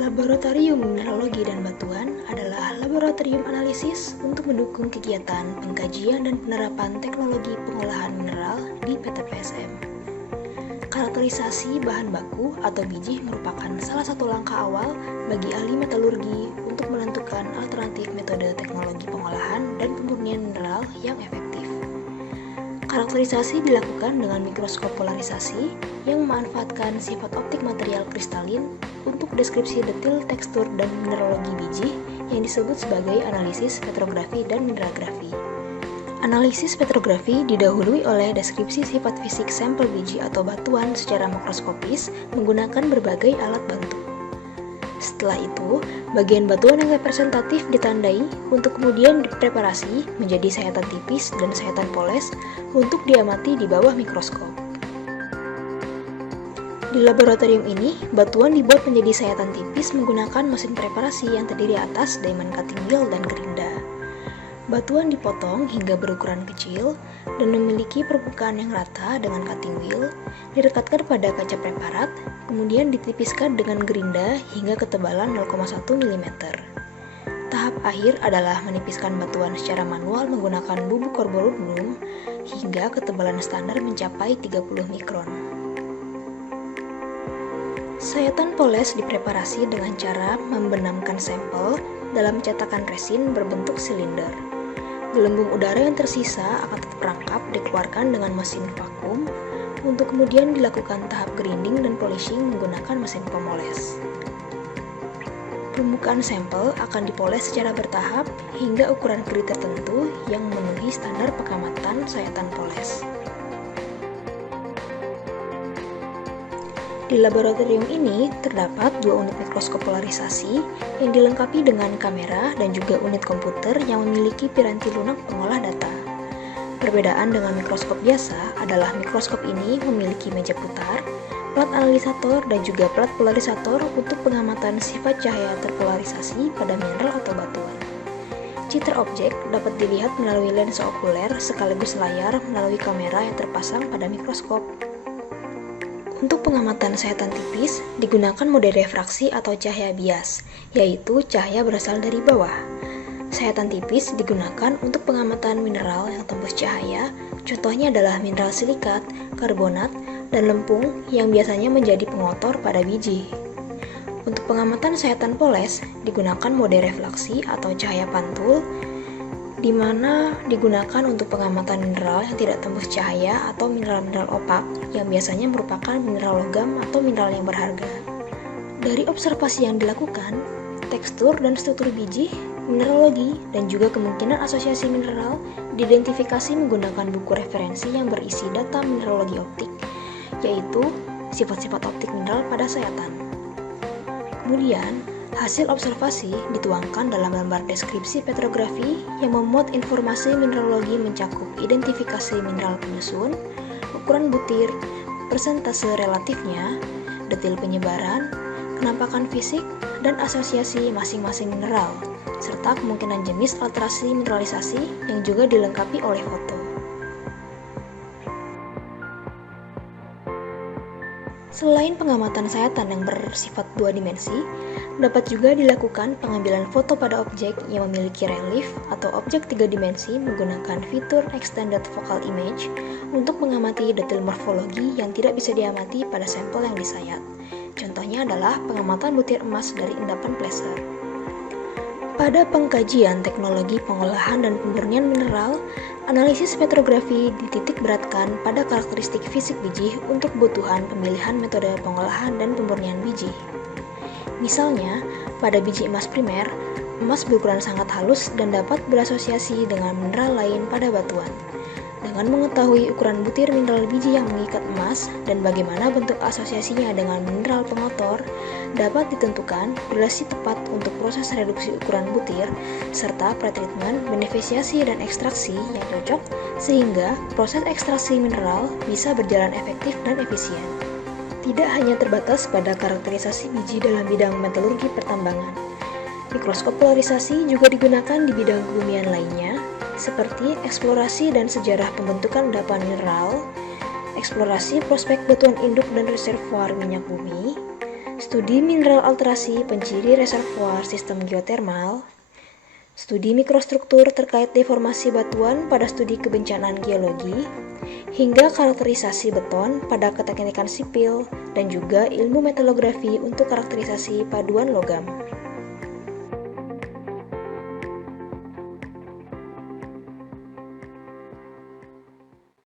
Laboratorium Mineralogi dan Batuan adalah laboratorium analisis untuk mendukung kegiatan pengkajian dan penerapan teknologi pengolahan mineral di PT PSM. Karakterisasi bahan baku atau biji merupakan salah satu langkah awal bagi ahli metalurgi untuk menentukan alternatif metode teknologi pengolahan dan pemurnian mineral yang efektif. Karakterisasi dilakukan dengan mikroskop polarisasi yang memanfaatkan sifat optik material kristalin untuk deskripsi detil tekstur dan mineralogi biji yang disebut sebagai analisis petrografi dan mineralografi. Analisis petrografi didahului oleh deskripsi sifat fisik sampel biji atau batuan secara makroskopis menggunakan berbagai alat bantu. Setelah itu, bagian batuan yang representatif ditandai untuk kemudian dipreparasi menjadi sayatan tipis dan sayatan poles untuk diamati di bawah mikroskop. Di laboratorium ini, batuan dibuat menjadi sayatan tipis menggunakan mesin preparasi yang terdiri atas diamond cutting wheel dan gerinda. Batuan dipotong hingga berukuran kecil dan memiliki permukaan yang rata dengan cutting wheel, direkatkan pada kaca preparat, kemudian ditipiskan dengan gerinda hingga ketebalan 0,1 mm. Tahap akhir adalah menipiskan batuan secara manual menggunakan bubuk karborundum hingga ketebalan standar mencapai 30 mikron. Sayatan poles dipreparasi dengan cara membenamkan sampel dalam cetakan resin berbentuk silinder. Gelembung udara yang tersisa akan tetap rangkap dikeluarkan dengan mesin vakum untuk kemudian dilakukan tahap grinding dan polishing menggunakan mesin pemoles. Permukaan sampel akan dipoles secara bertahap hingga ukuran grid tertentu yang memenuhi standar pengamatan sayatan poles. Di laboratorium ini terdapat 2 unit mikroskop polarisasi yang dilengkapi dengan kamera dan juga unit komputer yang memiliki piranti lunak pengolah data. Perbedaan dengan mikroskop biasa adalah mikroskop ini memiliki meja putar, plat analisator dan juga plat polarisator untuk pengamatan sifat cahaya terpolarisasi pada mineral atau batuan. Citra objek dapat dilihat melalui lensa okuler sekaligus layar melalui kamera yang terpasang pada mikroskop. Untuk pengamatan sayatan tipis, digunakan mode refraksi atau cahaya bias, yaitu cahaya berasal dari bawah. Sayatan tipis digunakan untuk pengamatan mineral yang tembus cahaya, contohnya adalah mineral silikat, karbonat, dan lempung yang biasanya menjadi pengotor pada biji. Untuk pengamatan sayatan poles, digunakan mode refleksi atau cahaya pantul, di mana digunakan untuk pengamatan mineral yang tidak tembus cahaya atau mineral-mineral opak yang biasanya merupakan mineral logam atau mineral yang berharga. Dari observasi yang dilakukan, tekstur dan struktur biji, mineralogi, dan juga kemungkinan asosiasi mineral diidentifikasi menggunakan buku referensi yang berisi data mineralogi optik, yaitu sifat-sifat optik mineral pada sayatan. Kemudian, hasil observasi dituangkan dalam lembar deskripsi petrografi yang memuat informasi mineralogi mencakup identifikasi mineral penyusun, ukuran butir, persentase relatifnya, detil penyebaran, kenampakan fisik, dan asosiasi masing-masing mineral, serta kemungkinan jenis alterasi mineralisasi yang juga dilengkapi oleh foto. Selain pengamatan sayatan yang bersifat 2 dimensi, dapat juga dilakukan pengambilan foto pada objek yang memiliki relief atau objek 3 dimensi menggunakan fitur Extended Focal Image untuk mengamati detil morfologi yang tidak bisa diamati pada sampel yang disayat. Contohnya adalah pengamatan butir emas dari endapan placer. Pada pengkajian teknologi pengolahan dan pemurnian mineral, analisis petrografi dititik beratkan pada karakteristik fisik biji untuk kebutuhan pemilihan metode pengolahan dan pemurnian biji. Misalnya, pada biji emas primer, emas berukuran sangat halus dan dapat berasosiasi dengan mineral lain pada batuan. Dengan mengetahui ukuran butir mineral biji yang mengikat emas dan bagaimana bentuk asosiasinya dengan mineral pengotor, dapat ditentukan durasi tepat untuk proses reduksi ukuran butir, serta pretreatment, beneficiasi, dan ekstraksi yang cocok sehingga proses ekstraksi mineral bisa berjalan efektif dan efisien. Tidak hanya terbatas pada karakterisasi biji dalam bidang metalurgi pertambangan. Mikroskop polarisasi juga digunakan di bidang kebumian lainnya, seperti eksplorasi dan sejarah pembentukan endapan mineral, eksplorasi prospek batuan induk dan reservoir minyak bumi, studi mineral alterasi penciri reservoir sistem geotermal, studi mikrostruktur terkait deformasi batuan pada studi kebencanaan geologi, hingga karakterisasi beton pada keteknikan sipil, dan juga ilmu metalografi untuk karakterisasi paduan logam.